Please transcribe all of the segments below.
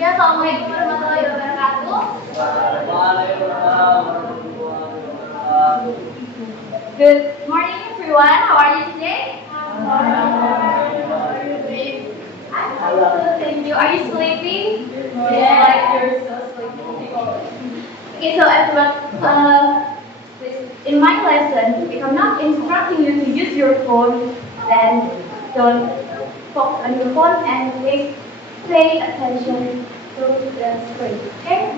Ya, Assalamualaikum warahmatullahi wabarakatuh. Waalaikumsalam warahmatullahi wabarakatuh. Good morning, everyone. How are you today? I'm fine, thank you. Are you sleeping? Yeah, like you're so sleepy. Okay, so everyone, in my lesson, if I'm not instructing you to use your phone, then don't focus on your phone and please pay attention to the screen. Okay?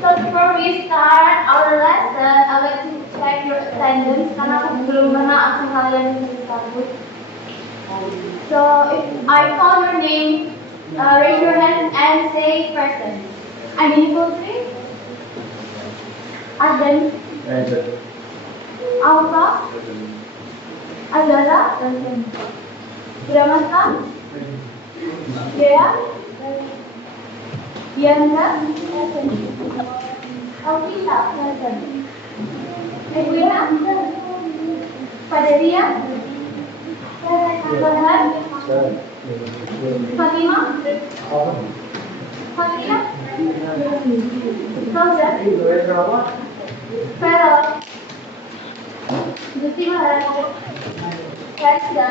So before we start our lesson, I would like to check your attendance karena aku belum pernah asal kalian disambut. So if I call your name, raise your hand and say present. Aini Putri, Aden, Alfa, Azara, Bramasta, Dea, Diandra, Alvita, Edwina, Padelia, Farhan, Fatima, Fatia, Fauzan, Farah, Juti Maharani, Karisda,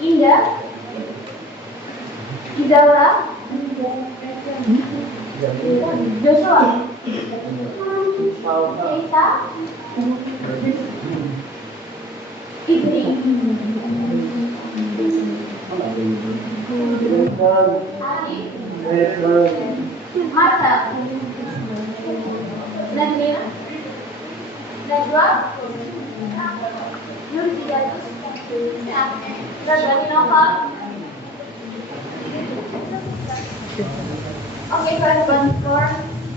Indah, Idaura, Joshua, Keita, Ibri, Ali, Marta, Nadina, Najwa, Nurdiyatus, Radhaninova. Okay, first one before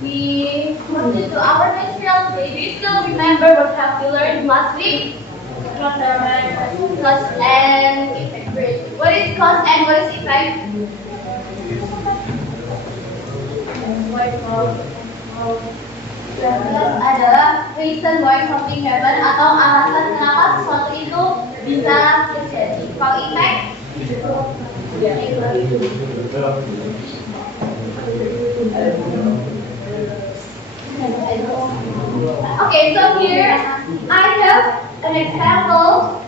we proceed to our next round, do you still remember what have we learned last week? Cause and effect. What is cause and what is effect? Cause adalah reason why something happen atau alasan kenapa sesuatu itu bisa terjadi. Kalau effect, okay, so here I have an example.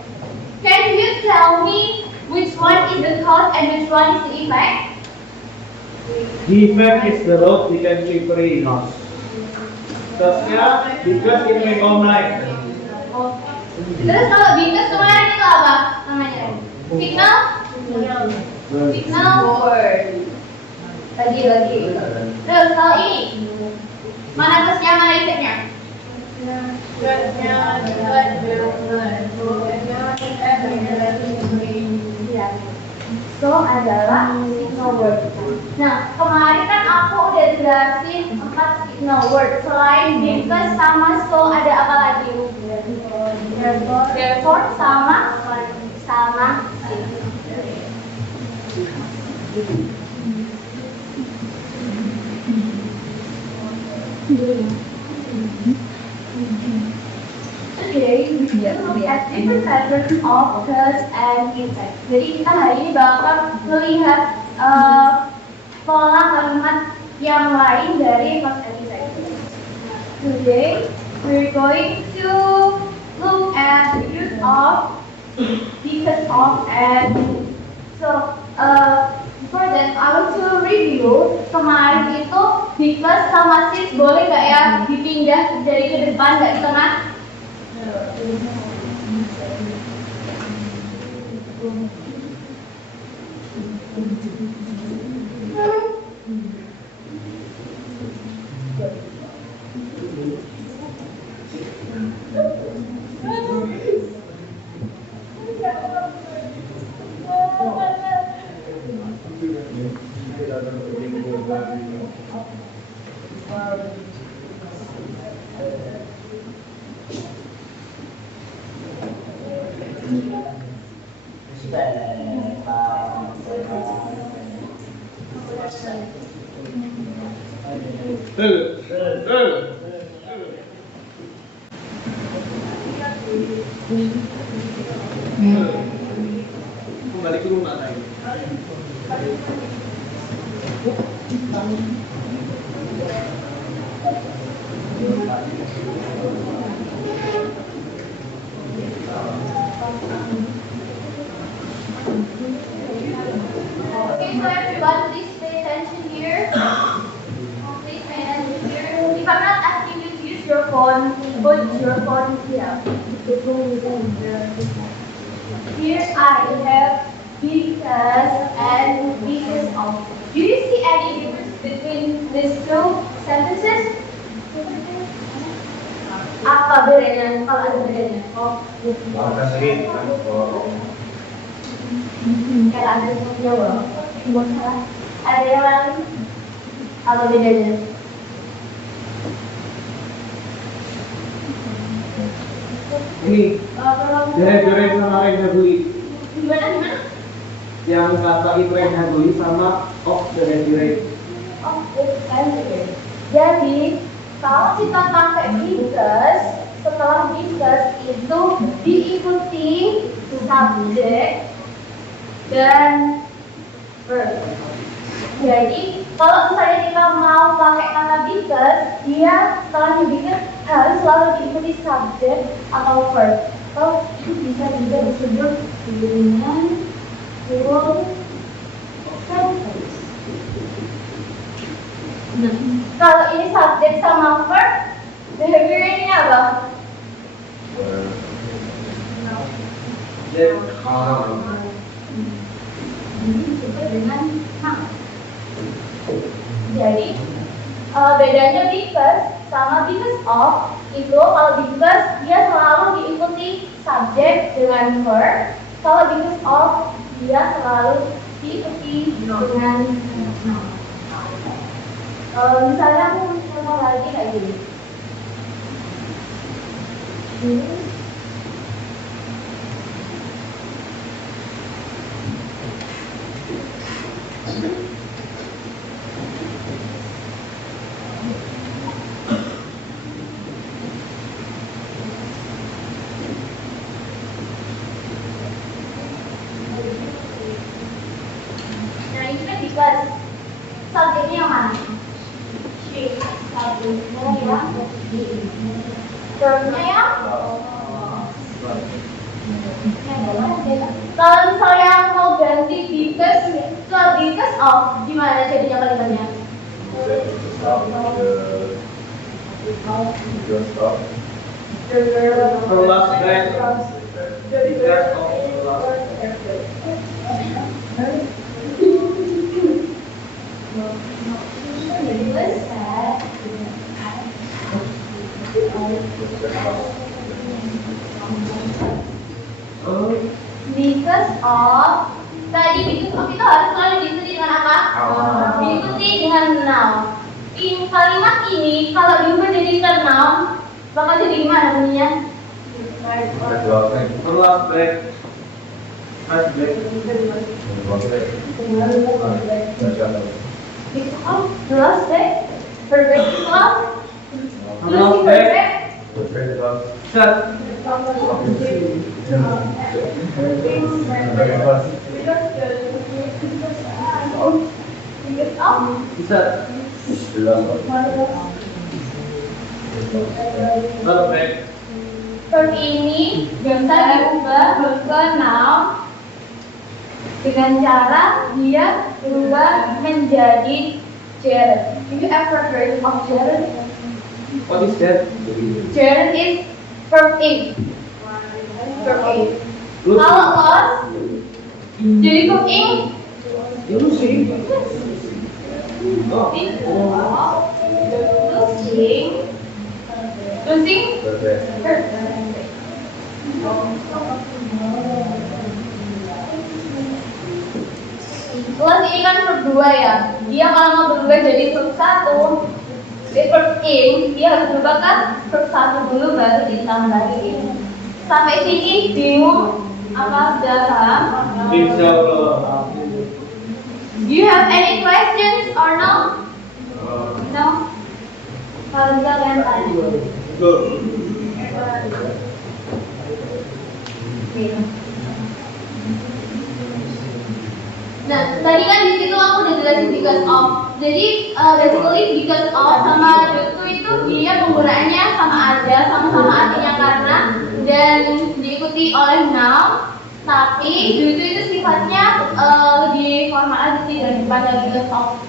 Can you tell me which one is the cause and which one is the effect? The effect is the road we can slippery house. Cause-nya because it may come like. Terus kalau because kemarin itu apa namanya? Signal? Signal word. Lagi. Terus kalau ini mana plusnya mana effectnya? So adalah signal word. Nah, kemarin kan aku udah jelasin 4 signal word. Selain because sama so ada apa lagi? Therefore sama Today we will look at different patterns of cause and effect. Jadi kita hari ini bakal melihat pola kalimat yang lain dari cause and effect. Today we're going to look at the use of because of and so before that I want to review kemarin itu because sama sis boleh nggak ya dipindah dari ke depan nggak di tengah? Kembali ke rumah lagi. Okay, so everyone, please pay attention here. Please pay attention here. If I'm not asking you to use your phone, put your phone here. Here I have because and because of. Do you see any difference between these two sentences? Apa bedanya? Kalau ada bedanya? Oh, kalau ada yang jawab, ada yang lain? Apa bedanya? Ini Dere sama Renhadui. Gimana? Yang kata itu Renhadui sama of Dere. Oh, bukan. Jadi kalau kita pakai because, setelah because itu diikuti subjek dan verb. Jadi kalau misalnya kita mau pakai kata because, dia setelah because harus selalu diikuti subjek atau verb. Atau itu bisa juga disebut dengan full sentence. Kalau ini subjek sama verb, behavior ini apa? Ini disebut dengan noun. Jadi bedanya because sama because of itu, kalau because dia selalu diikuti subjek dengan verb, kalau because of dia selalu diikuti dengan noun. Misalnya aku contoh lagi kayak gini. Nah ini kan because subjeknya yang mana? Subjeknya yang verbnya yang kalau misalnya mau ganti because ke because of, gimana jadinya kalimatnya? Last breath. Because of Because of, tadi because of itu harus selalu diikuti dengan apa? Diikuti dengan noun. In kalimat ini kalau diubah jadi noun, bakal jadi gimana bunyinya? last breath. Last breath. Because of, last day, perfect because of, Last breath. Shut. because of, Bisa. Last breath. verb ini bisa diubah ke noun dengan cara dia berubah menjadi gerund. Do you ever heard of gerund? What is that? Gerund is verb A. Verb A. Look. Kalau lost, jadi cooking. Ya lu sih. Oh. Losing. Verb. Lost ini kan verb 2 ya. Dia kalau mau berubah jadi verb 1, verb in, dia harus berubah kan verb 1 dulu baru ditambahin. Sampai sini bingung? Apa sudah paham? Insyaallah. Do you have any questions or no? No? Kalau enggak kalian tanya. Good. Nah, tadi kan di situ aku udah jelasin because of. Jadi basically because of sama due to itu dia penggunaannya sama aja, sama-sama artinya karena dan diikuti oleh noun. Tapi due to itu sifatnya lebih formal aja sih daripada because of.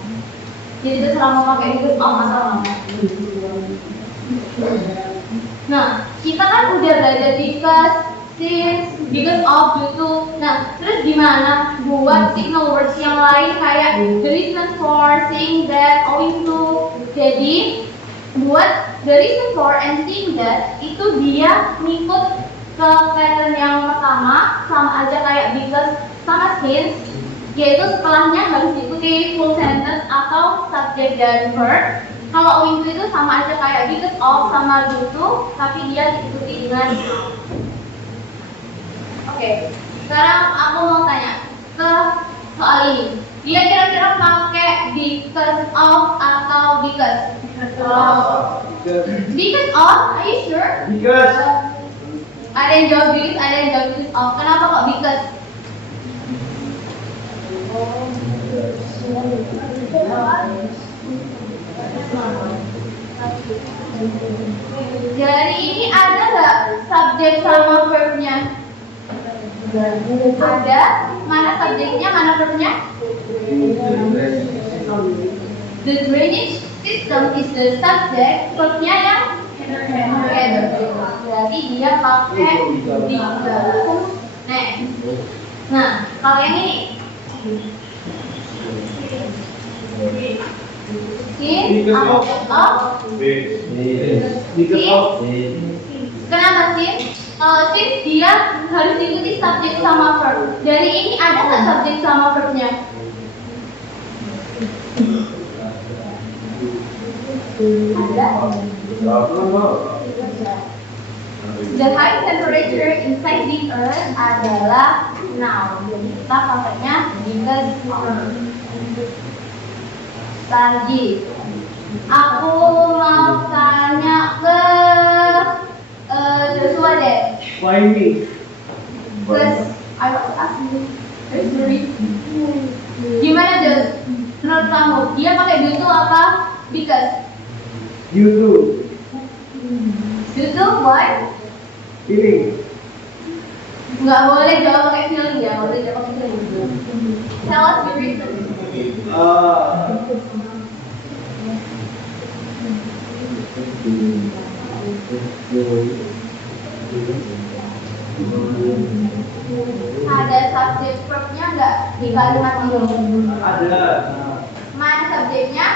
Jadi terserah mau pakai because of atau enggak. Nah, kita kan udah belajar because, since, because of, due to. Nah, terus gimana buat signal words yang lain kayak the reason for, saying that, owing to. Jadi buat the reason for and saying that itu dia ngikut ke pattern yang pertama, sama aja kayak because sama since, yaitu setelahnya harus diikuti full sentence atau subject dan verb. Kalau owing to itu sama aja kayak because of sama due to, tapi dia diikuti dengan noun. Oke, sekarang aku mau tanya ke soal ini. Dia kira-kira pakai because of atau because? Because of, are you sure? Because. Ada yang jawab because, ada yang jawab because of. Kenapa kok because? Jadi ini ada nggak subjek sama verbnya? Ada. Mana subjeknya, mana verbnya? The drainage system is the subject. Verbnya yang together. Berarti dia pakai because. Next. Nah, kalau yang ini sin atau Because of. kenapa sin? Kalau sin dia harus diikuti subjek sama verb. Dari ini ada nggak subjek sama verbnya? Ada. The high temperature inside the earth adalah noun. Jadi kita pakainya because of. Lagi, aku mau tanya ke Joshua deh. Why me? Because I want to ask you. Sorry. Gimana Josh? Menurut kamu dia pakai due to apa? Because. Due to. Due to what? Feeling. Nggak boleh jawab pakai feeling ya, boleh jawab pakai feeling. Tell us the reason. Ada subjek verbnya nggak di kalimat ini? Ada. Mana subjeknya?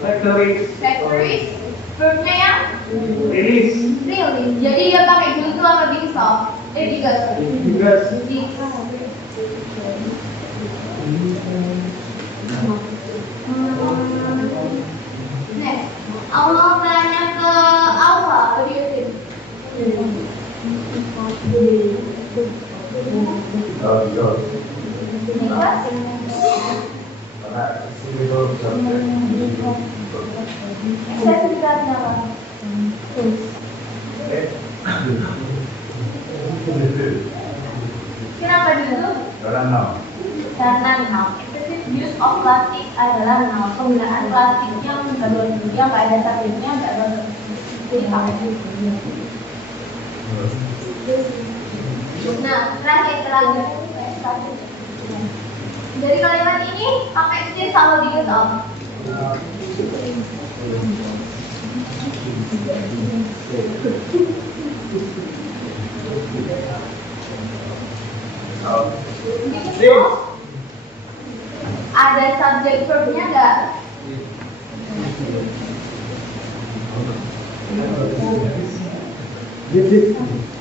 Factories. Factories. Verbnya yang Release. really. Jadi dia pakai due to apa because of? Because. Because. Next, aku mau tanya ke Alfa, what do you think? Eksesifitasnya apa? Kenapa dulu? Karena noun. Excessive use of plastic adalah noun. Penggunaan plastik yang nggak ada subjeknya, nggak ada. Jadi pakai dulu. Nah, terakhir. Dari kalimat ini pakai still sama because of. Ada subjek verbnya nggak?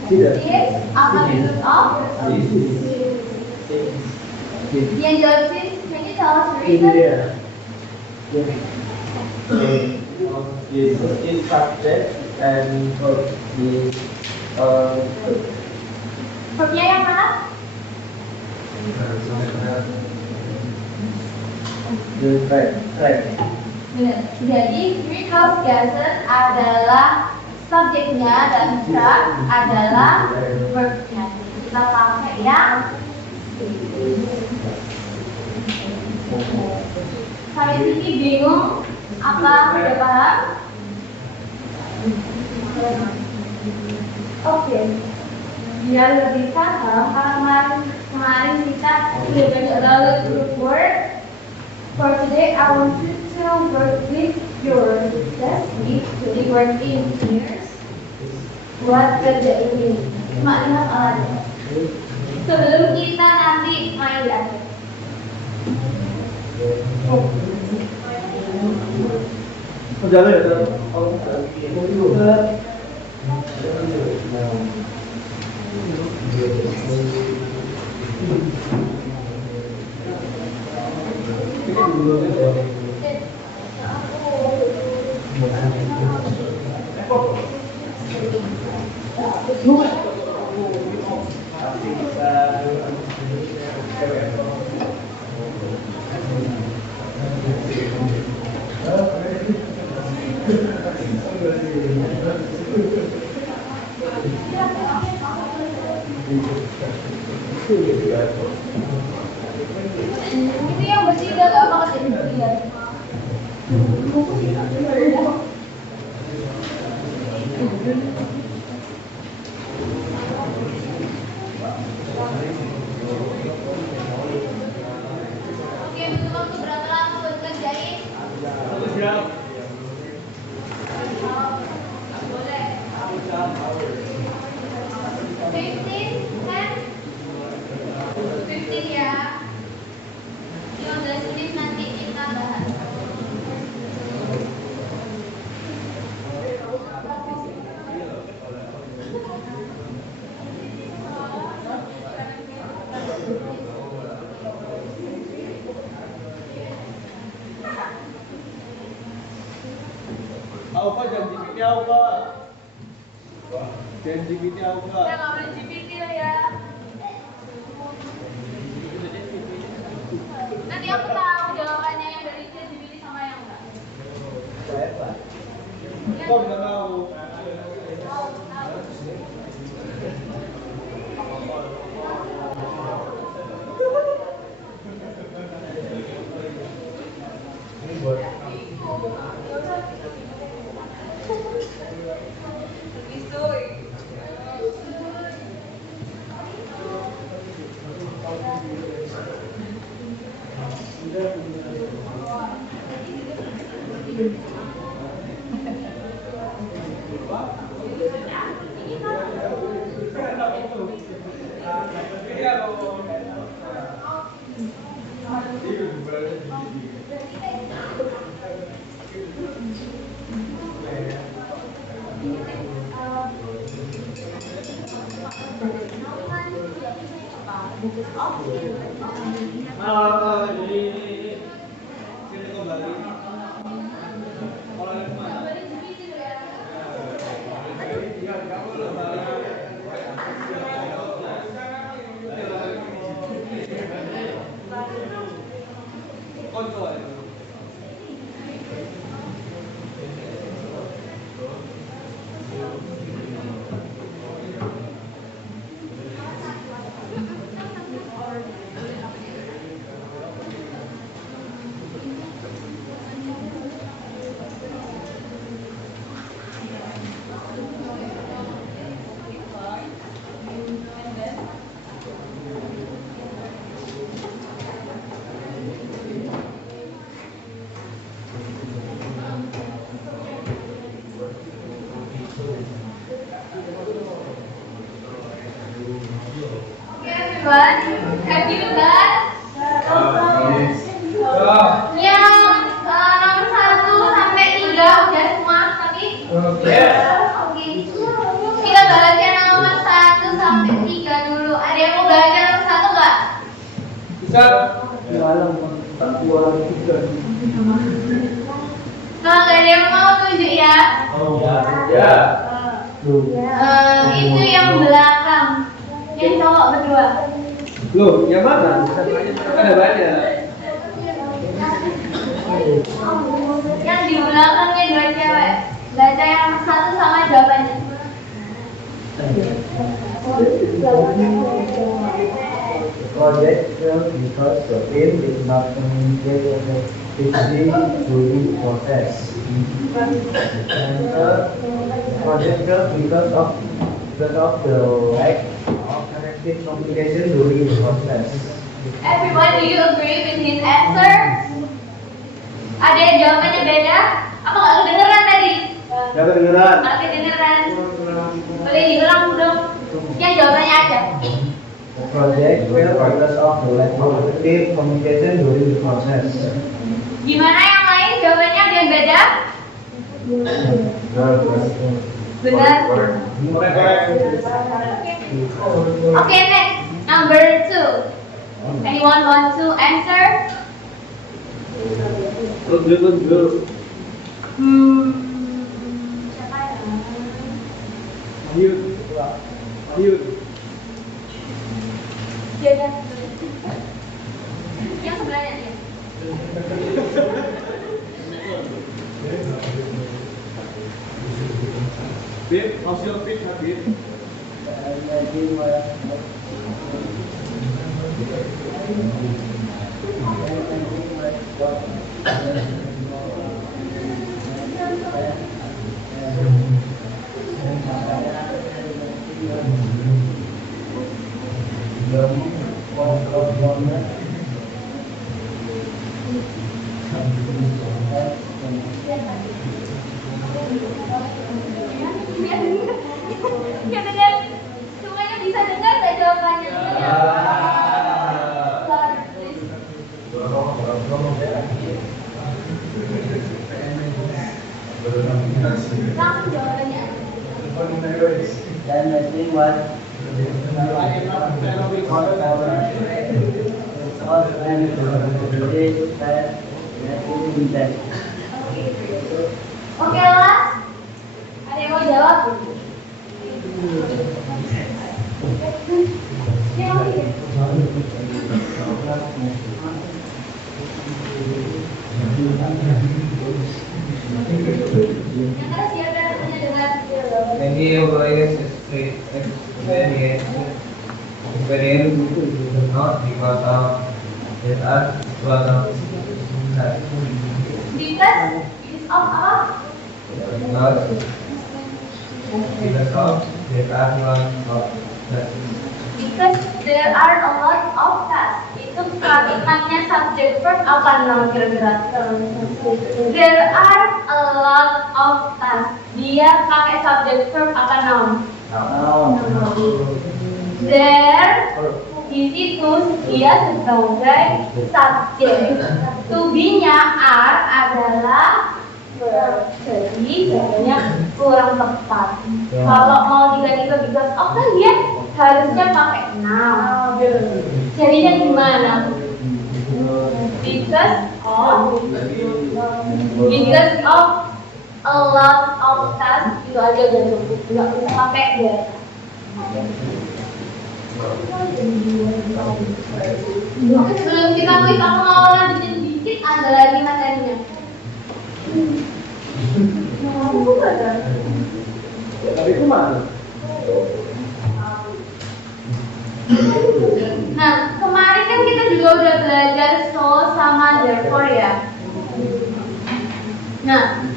Tidak. Yes, apa because of? Yang jawab sih, can you tell us the reason? Is subject and verb is Verbnya yang mana? the fact. Benar. Jadi greenhouse gases adalah subjeknya dan truck adalah verbnya. Kita kita pakai yang saya sini bingung apa udah paham? Oke, biar lebih paham karena kemarin kita sudah banyak banget group work. For today, I want you to work with your classmates, jadi work in pairs. Buat kerja ini, cuma 5 alat. Sebelum kita nanti main lagi. Jalan ya, Itu yang bertiga gak apa kasih bertiga. Oke, butuh waktu berapa lama buat ngerjain? Boleh. 15 kan? 15 ya. 15 menit nanti kita bahas. Apa janji PT apa? Janji PT apa? Kita nggak boleh GPT lah ya. Nanti aku tahu jawabannya yang dari GPT sama yang enggak. Kau nggak tahu. Sini kembali. Kalau ada kemana? Kontrol. everyone. Have you done? Yang nomor 1 sampai 3 udah semua tapi? Oke. Kita baca nomor 1 sampai 3 dulu. Ada yang mau baca nomor 1 nggak? Bisa. Kalau nggak ada yang mau tunjuk ya. Ya. Itu yang belakang, yang cowok berdua. Loh, yang mana? Ada banyak. Yang di belakangnya 2 cewek. Baca yang nomor 1 sama jawabannya. The project failed because the film did not communicate effectively during process. And the project failed because of the lack of effective communication during the process. Everyone, do you agree with his answer? Ada yang jawabannya beda? Apa nggak kedengeran tadi? Gak kedengeran. Nggak kedengeran. Boleh diulang dong? Yang jawabannya ada. The project failed because of the lack of effective communication during the process. Gimana yang lain? Jawabannya ada yang beda? Benar. Okay, next. Number 2. Anyone want to answer? Tunjuk. Siapa ya? Yuk. Dia. Yang sebelahnya dia. Bib, how's your pitch, Habib? Ya dengar, semuanya bisa dengar tak jawabannya? Langsung jawabannya. Then the thing was Oke lah, ada yang mau jawab? Yang ada siapa yang punya dengan many employees experience not because of there are lot of because it is of apa? because of there are lot of Because there are a lot of tasks. Itu kalimatnya subject verb apa noun kira-kira? There are a lot of tasks. Dia pakai subject verb apa noun? There di situ dia sebagai subject. To be-nya are adalah verb. Jadi sebenarnya kurang tepat. Kalau mau diganti ke because of kan dia harusnya pakai noun. Jadinya gimana? Because of a lot of tasks itu aja udah cukup, nggak usah pakai there. Oke, sebelum kita quiz aku mau lanjutin dikit, ada lagi materinya. Tapi itu mana? Nah, kemarin kan kita juga udah belajar so sama therefore ya. Nah,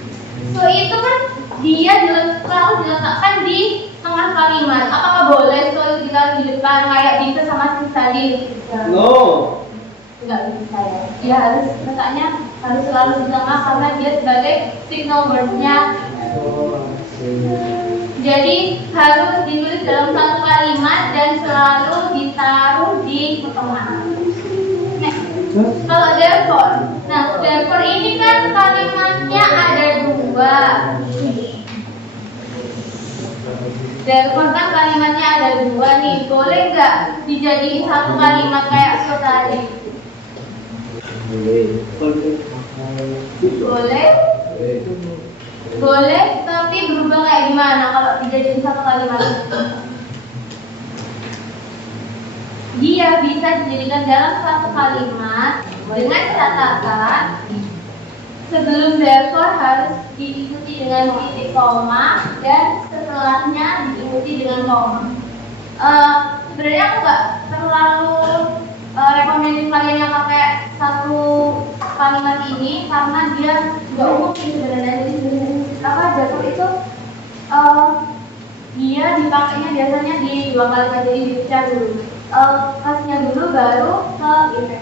so itu kan dia selalu diletakkan di tengah kalimat. Apakah boleh so itu ditaruh di depan kayak bisa sama sis tadi? No. Enggak bisa ya. Dia harus letaknya harus selalu di tengah karena dia sebagai signal word-nya. Jadi harus ditulis dalam satu kalimat dan selalu ditaruh di tengah. Nah, kalau therefore, nah therefore ini kan kalimatnya ada dua. Therefore kan kalimatnya ada dua nih, boleh nggak dijadiin satu kalimat kayak so tadi? Boleh? Boleh, tapi berubah kayak gimana kalau dijadiin satu kalimat? Dia bisa dijadikan dalam satu kalimat dengan catatan sebelum therefore harus diikuti dengan titik koma dan setelahnya diikuti dengan koma. Sebenarnya aku nggak terlalu rekomendasi kalian yang pakai satu kalimat ini karena dia nggak umum sih sebenarnya. Apa dasar itu dia dipakainya biasanya di dua kalimat, jadi dibaca dulu kasnya dulu baru ke efeknya.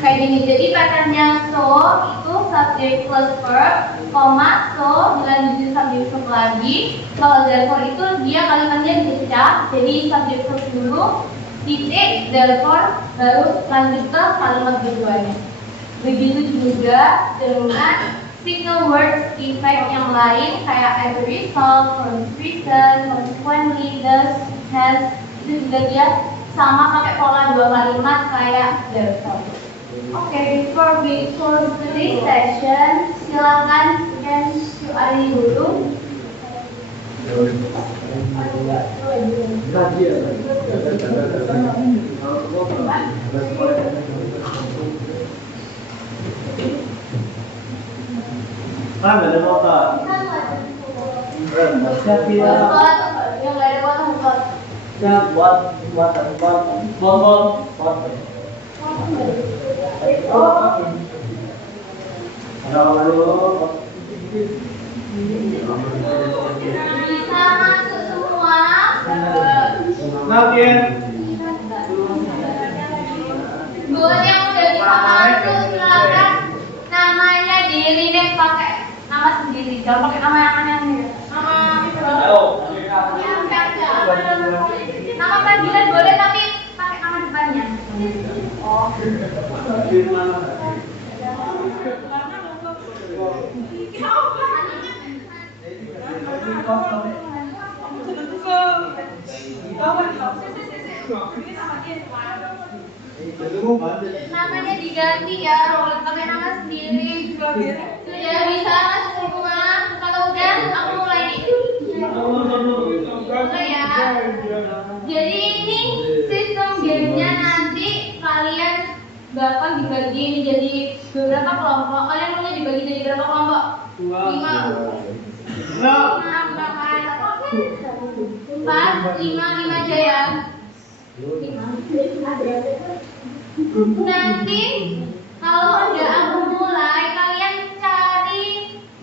Kayak gini, jadi patternnya so itu subject plus verb, koma so dilanjutin subject verb lagi. Kalau therefore itu dia kalimatnya dipecah, jadi subject verb dulu, titik, therefore baru lanjut ke kalimat keduanya. Begitu juga dengan single word effect yang lain kayak as a result, for this reason, consequently, thus, hence, itu juga dia sama pakai pola dua kalimat kayak therefore. Okay, before we close today's session, silakan dan QA dulu. Nggak ada nota. Siap ya. Yang nggak ada buat Siap buat bom. Ada dulu. bisa masuk semua. Nanti. Buat yang udah bisa masuk, silakan namanya di rename pakai nama sendiri, jangan pakai nama yang aneh-aneh. Nama panggilan boleh tapi pakai nama depannya. Namanya diganti ya, pakai nama sendiri. Sudah bisa masuk semua. Kalau udah, aku mulai nih. Oke ya. Jadi ini sistem gamenya nanti kalian bakal dibagi ini jadi beberapa kelompok. Kalian maunya dibagi jadi berapa kelompok? 5. 4, 5 aja ya. Nanti kalau udah aku mulai, kalian cari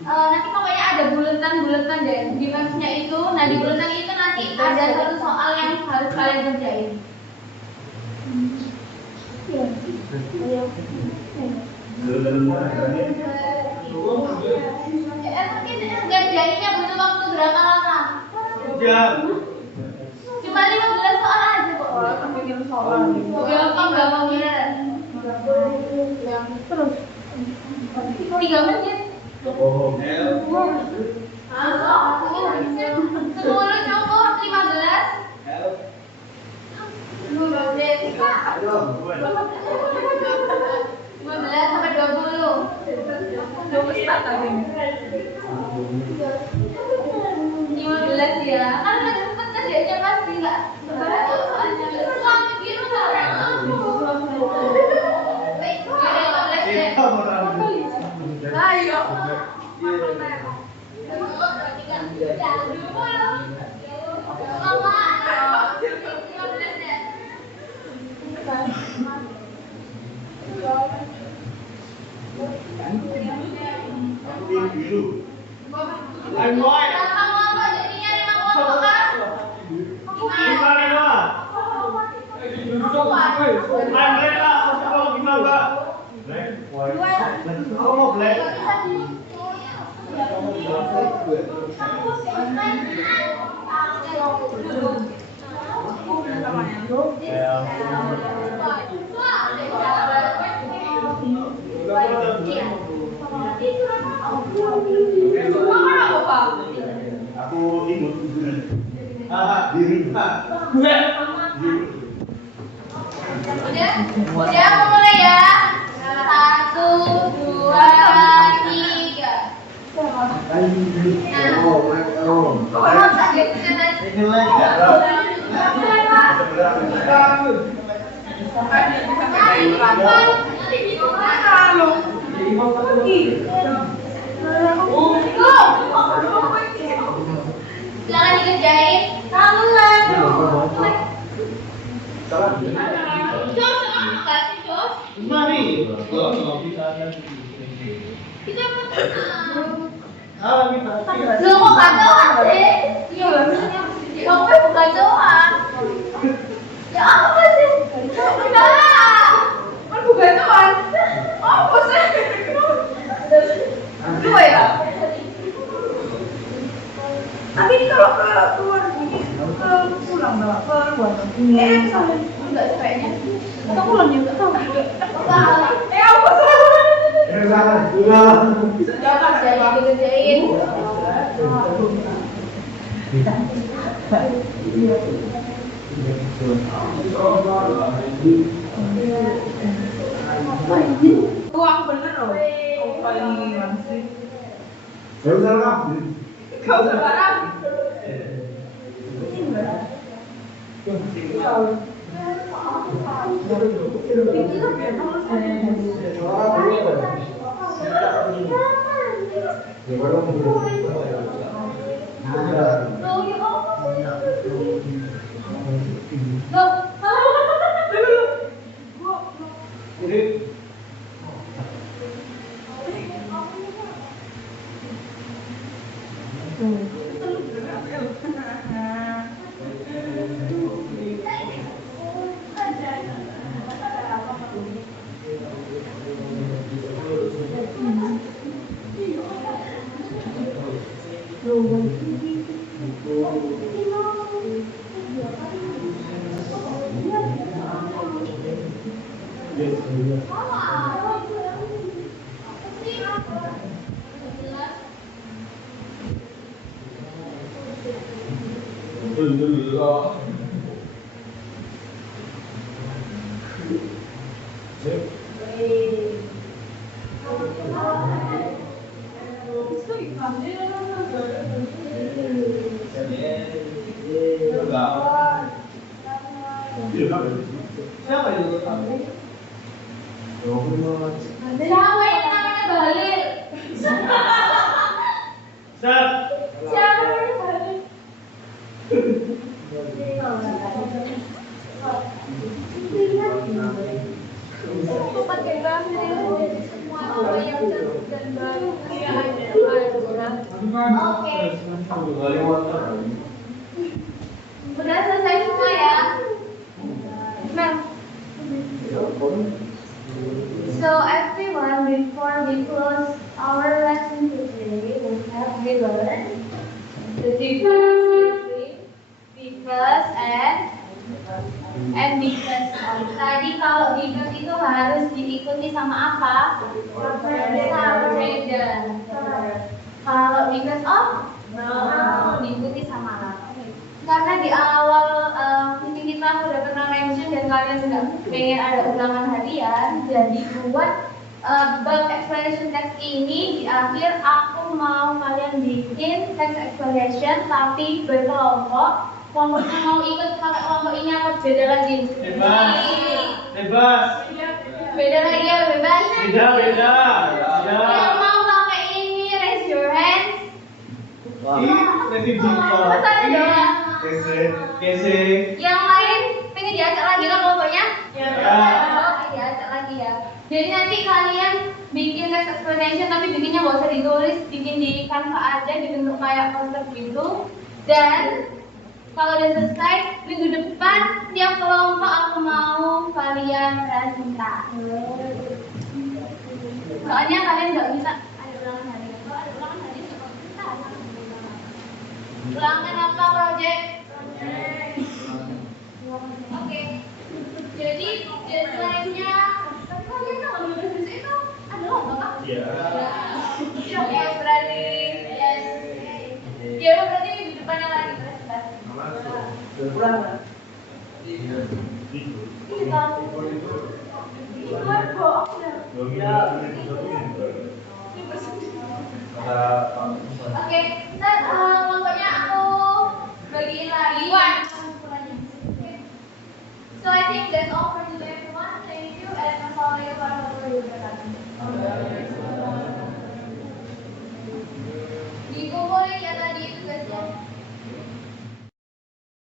nanti pokoknya ada buletan deh di websnya itu. Nah di buletan itu nanti ada satu soal yang harus kalian kerjain. Mungkin ngerjainnya butuh waktu berapa lama? Cuma 15 soal aja kok. Gampang beneran. Terus 3 menit. Sepuluh cukup 15. 15 sampai 20. 15 ya. Kan udah cepet kerjanya pasti nggak. Selama gitu nggak. Ayo. Aku imut diri. Udah mulai ya. 1, 2, 3. Silakan dikerjain. Kamu lah. Jos, apa sih Jos? Mari. Kalau nggak bisa Kita apa? kita. Lu kok gak doang sih? Iya maksudnya kamu bukan doang. Ya apa sih? Enggak. Kan bukan doang. Apa sih? Dua ya? Nanti kalau ke luar negeri, ke pulang nggak ke luar negeri? Misalnya Enggak sih kayaknya. Atau pulang juga tahu juga. apa sih? Jangan jadi dikerjain. Uang bener loh. Apa ini langsung? Kau sekarang? Siapa itu? Siapa yang namanya Balil? Start. Siapa yang Balil? Aku pakai gambar semua apa yang cantik dan baru. Oke. Udah selesai semua ya. Nah. So everyone, before we close our lesson today, we learned the difference between because and because of. Tadi kalau because itu harus diikuti sama apa? Subject. Kalau because of, diikuti sama apa? Karena di awal meeting kita sudah pernah mention dan kalian juga pengen ada ulangan harian, jadi buat bab explanation text ini di akhir aku mau kalian bikin text explanation tapi berkelompok. Kelompoknya mau ikut pakai kelompok ini apa beda lagi? Bebas. Beda lagi ya bebas? Beda. Yang mau pakai ini raise your hands. Masa ada doang? Kese. Yang lain pengen diajak lagi kan kelompoknya? Ya. Oke, diajak lagi ya. Jadi nanti kalian bikin text explanation tapi bikinnya gak usah ditulis, bikin di Canva aja dibentuk kayak poster gitu. Dan kalau udah selesai, minggu depan tiap kelompok aku mau kalian presentasi. Soalnya kalian nggak bisa ada ulangan hari. Kalau ada ulangan hari nggak presentasi. Ulangan apa project? Oke. Jadi deadline-nya kalian tahu presentasi itu ada lomba kan? Iya. Oke, berarti yes. Ya udah berarti minggu depannya lagi presentasi. Pulang. Ini tahu. Luar bohong ya. Oke, ntar pokoknya